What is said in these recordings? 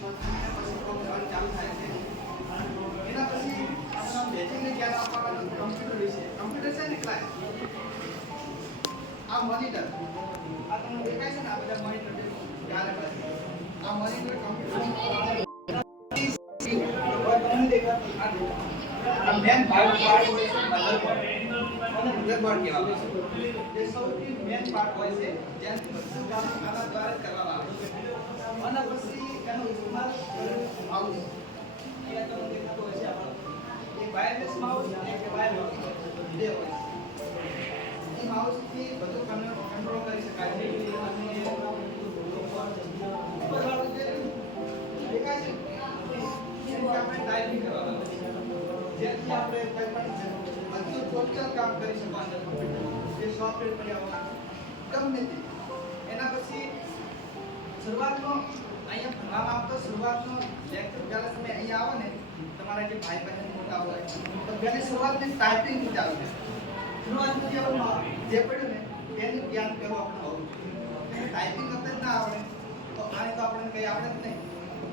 પછી પ્રોગ્રામ ચાલુ થાય છે. એના પછી આપણા બેઝિકને જ્ઞાન આપવાનું કમ્પ્યુટર વિશે. કમ્પ્યુટર છે ને ક્લાસ આ મોનિટર આ તમને દેખાય છે ને આ બધા મોનિટર ચારે બાજુ આ મોનિટર કમ્પ્યુટર તમને દેખાતું આ મેન પાર્ટ હોય છે મધરબોર્ડ અને મધરબોર્ડ કહેવામાં આવે છે. જે સૌથી મેન પાર્ટ હોય છે જ્યાંથી બધું કામ આના દ્વારા કરવામાં આવે છે. અને પછી એનો ઇસ્તેમાલ માઉસ અહીંયા તમને દેખાતો હોય છે આપણો એક વાયરલેસ માઉસ અને એક વાયર માઉસ બે હોય છે. એ માઉસ થી બધું કંટ્રોલ કરી શકાય છે. અને ઉપરવાળું જે દેખાય છે જેથી આપણે ટાઈપિંગ કરવાનું જેથી આપણે કોઈ પણ બધું ટોટલ કામ કરી શકવાનું કમ્પ્યુટર જે સોફ્ટવેર પડ્યા હોય ગમે તે. એના પછી શરૂઆતનો અહીંયા ભણવામાં આવતો શરૂઆતનો લેક્ચર પહેલા તમે અહીંયા આવો ને તમારા જે ભાઈ બહેન મોટા હોય તો પહેલી શરૂઆતની ટાઈપિંગથી ચાલુ થાય. શરૂઆતમાં જે પડ્યું ને તેનું જ્ઞાન પહેલું આપણે હોવું જોઈએ. ટાઈપિંગ કરતા જ ના આવડે તો આને તો આપણે કંઈ આવડે જ નહીં.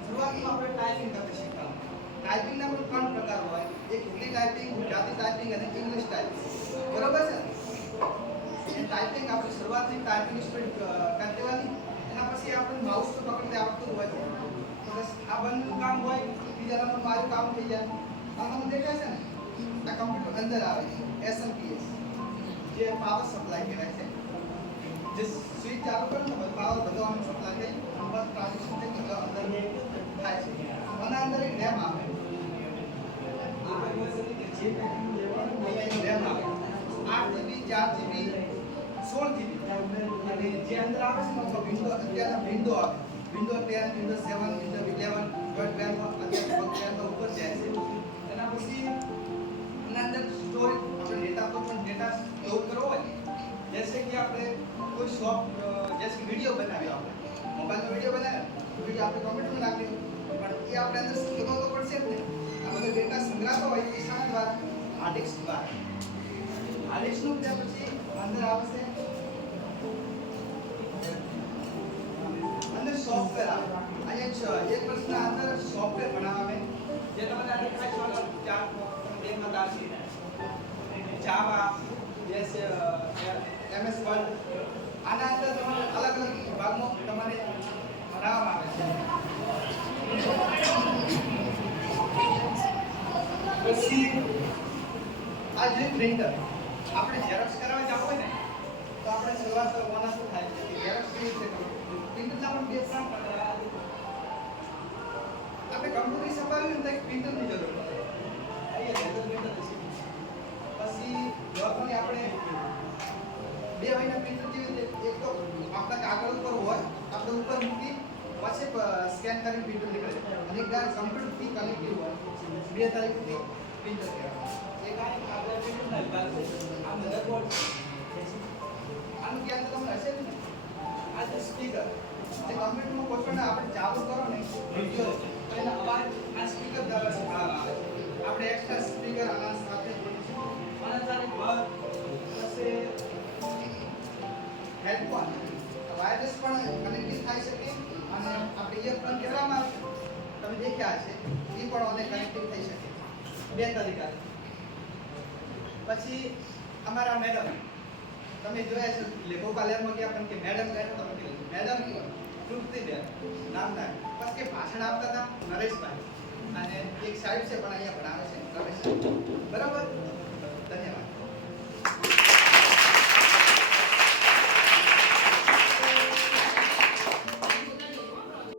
શરૂઆતમાં આપણે ટાઈપિંગ કરતા શીખવાનું. ટાઈપિંગના પણ 3 પ્રકાર હોય. એક હિન્દી ટાઈપિંગ, ગુજરાતી ટાઈપિંગ અને ઇંગ્લિશ ટાઈપિંગ. બરોબર છે? એ ટાઈપિંગ આપણે શરૂઆતની ટાઈપિંગ સ્પીડ કરી દેવાની. એના પછી આપણે માઉસ તો પકડતે આવડતું હોય છે. તો બસ આ બંનેનું કામ હોય બીજા નંબર મારું કામ થઈ જાય. આ તમને દેખાય છે ને આ કમ્પ્યુટર અંદર આવે છે એસએમપીએસ જે પાવર સપ્લાય કહેવાય છે. જે સ્વિચ ચાલુ કરો ને પાવર બધો આને સપ્લાય થઈ બસ ટ્રાન્ઝિશન થઈ બધો અંદર થાય છે. અને અંદર એક રેમ આવે રેમ આવે 8GB 4GB 16GB અને જે અંદર આવે છે ને વિન્ડો અત્યારના વિન્ડો આવે વિન્ડો 10 વિન્ડો 7 વિન્ડો 11 .12 અત્યારે ઉપર જાય છે. એના પછી એના અંદર સ્ટોરેજ આપણે ડેટા તો પણ ડેટા સ્ટોર કરવો હોય जैसे कि આપણે કોઈ સોફ્ટ जैसे वीडियो બનાવ્યો આપણે મોબાઈલનો વિડિયો બનાવ્યો વિડિયો આપણે કમ્પ્યુટરમાં નાખ્યો પણ એ આપણે અંદર સ્ટોર તો પડશે જ ને. આ બધો ડેટા સંગ્રહતો હોય એ શાના દ્વારા હાર્ડ ડિસ્ક દ્વારા. હાર્ડ ડિસ્કનું પછી અંદર આવશે અંદર સોફ્ટવેર આવે. અહીંયા એક વર્ષના અંદર સોફ્ટવેર બનાવવામાં આવે જે તમને આ દેખાય છે ચાર દેખાતા છે જાવા जैसे MS वर्ड આના અંદર તમારે અલગ અલગ ભાગમાં તમારે બનાવવામાં આવે છે. પછી આ જે પ્રિન્ટર આપણે ઝેરોક્સ કરાવવા જવું હોય ને તો આપણે શરૂઆત કરવાના શું થાય છે ઝેરોક્સ કેવી રીતે કરવું. પ્રિન્ટરના પણ બે ત્રણ પ્રકાર આપણે કમ્પ્યુટર છપાવ્યું ને તો એક પ્રિન્ટરની જરૂર પડે. અહીંયા લેઝર પ્રિન્ટર છે. પછી નોર્મલી આપણે બે વયના પ્રિન્ટર જેવી રીતે એક તો આપણા કાગળ ઉપર હોય આપણે ઉપર મૂકી પછી સ્કેન કરીને પ્રિન્ટર નીકળે અને એક કમ્પ્યુટર થી કનેક્ટેડ હોય બે તારીખથી પ્રિન્ટર કહેવાય. એક આ આપણે પ્રિન્ટરના વિભાગ છે. આ મધરબોર્ડ આનું જ્ઞાન તો તમને હશે જ ને. આ જે સ્પીકર જે કમ્પ્યુટરમાં કોઈ પણ આપણે ચાલુ કરો ને વિડિયો તો એનો અવાજ આ સ્પીકર દ્વારા આવે. આપણે એક્સ્ટ્રા સ્પીકર આના સાથે હેડફોન વાયરલેસ પણ કનેક્ટિંગ થઈ શકે અને આપણે ઇયરફોન કહેવામાં આવે તમે દેખ્યા હશે એ પણ ઓને કનેક્ટિંગ થઈ શકે. બે તરીકા. પછી અમારા મેડમ તમે જોયા છે લેખોકા લેબમાં ગયા પણ કે મેડમ કહે તમે કીધું મેડમ તૃપ્તિબેન નામના બસ કે ભાષણ આપતા હતા નરેશભાઈ અને એક સાહેબ છે પણ અહીંયા ભણાવે છે રમેશ બરાબર.